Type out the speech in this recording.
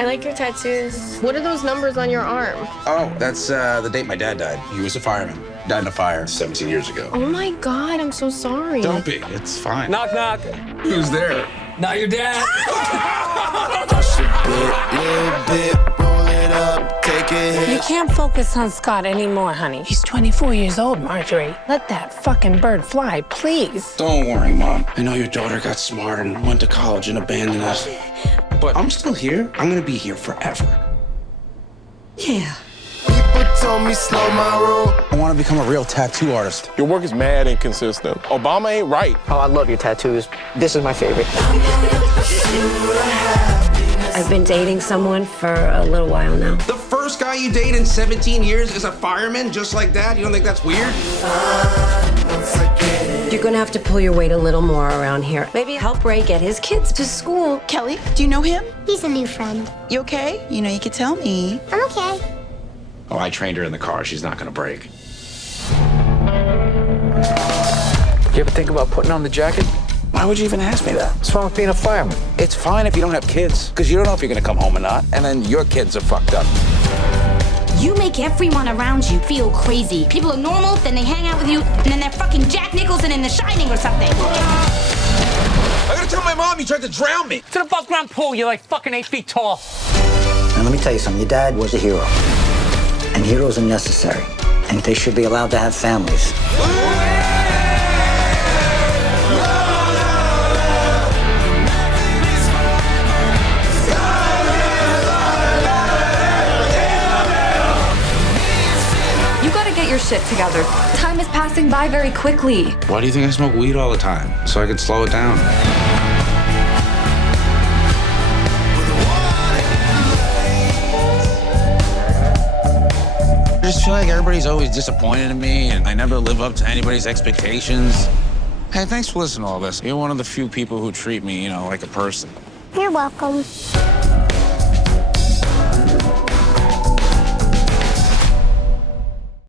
I like your tattoos. What are those numbers on your arm? Oh, that's the date my dad died. He was a fireman. Died in a fire 17 years ago. Oh my God, I'm so sorry. Don't be. It's fine. Knock, knock. Who's there? Not your dad. You can't focus on Scott anymore, honey. He's 24 years old, Marjorie. Let that fucking bird fly, please. Don't worry, Mom. I know your daughter got smart and went to college and abandoned us. But I'm still here. I'm gonna be here forever. Yeah. People told me slow my roll. I want to become a real tattoo artist. Your work is mad inconsistent. Obama ain't right. Oh, I love your tattoos. This is my favorite. I've been dating someone for a little while now. The first guy you date in 17 years is a fireman, just like that? You don't think that's weird? You're gonna have to pull your weight a little more around here. Maybe help Ray get his kids to school. Kelly, do you know him? He's a new friend. You okay? You know, you could tell me. I'm okay. Oh, I trained her in the car. She's not gonna break. You ever think about putting on the jacket? Why would you even ask me that? What's wrong with being a fireman? It's fine if you don't have kids, because you don't know if you're gonna come home or not, and then your kids are fucked up. You make everyone around you feel crazy. People are normal, then they hang out with you, and then they're fucking Jack Nicholson in The Shining or something. I gotta tell my mom you tried to drown me. To the above ground pool, you're like fucking 8 feet tall. And let me tell you something. Your dad was a hero. And heroes are necessary. And they should be allowed to have families. Your shit together. Time is passing by very quickly. Why do you think I smoke weed all the time? So I could slow it down. I just feel like everybody's always disappointed in me, and I never live up to anybody's expectations. Hey, thanks for listening to all this. You're one of the few people who treat me, like a person. You're welcome.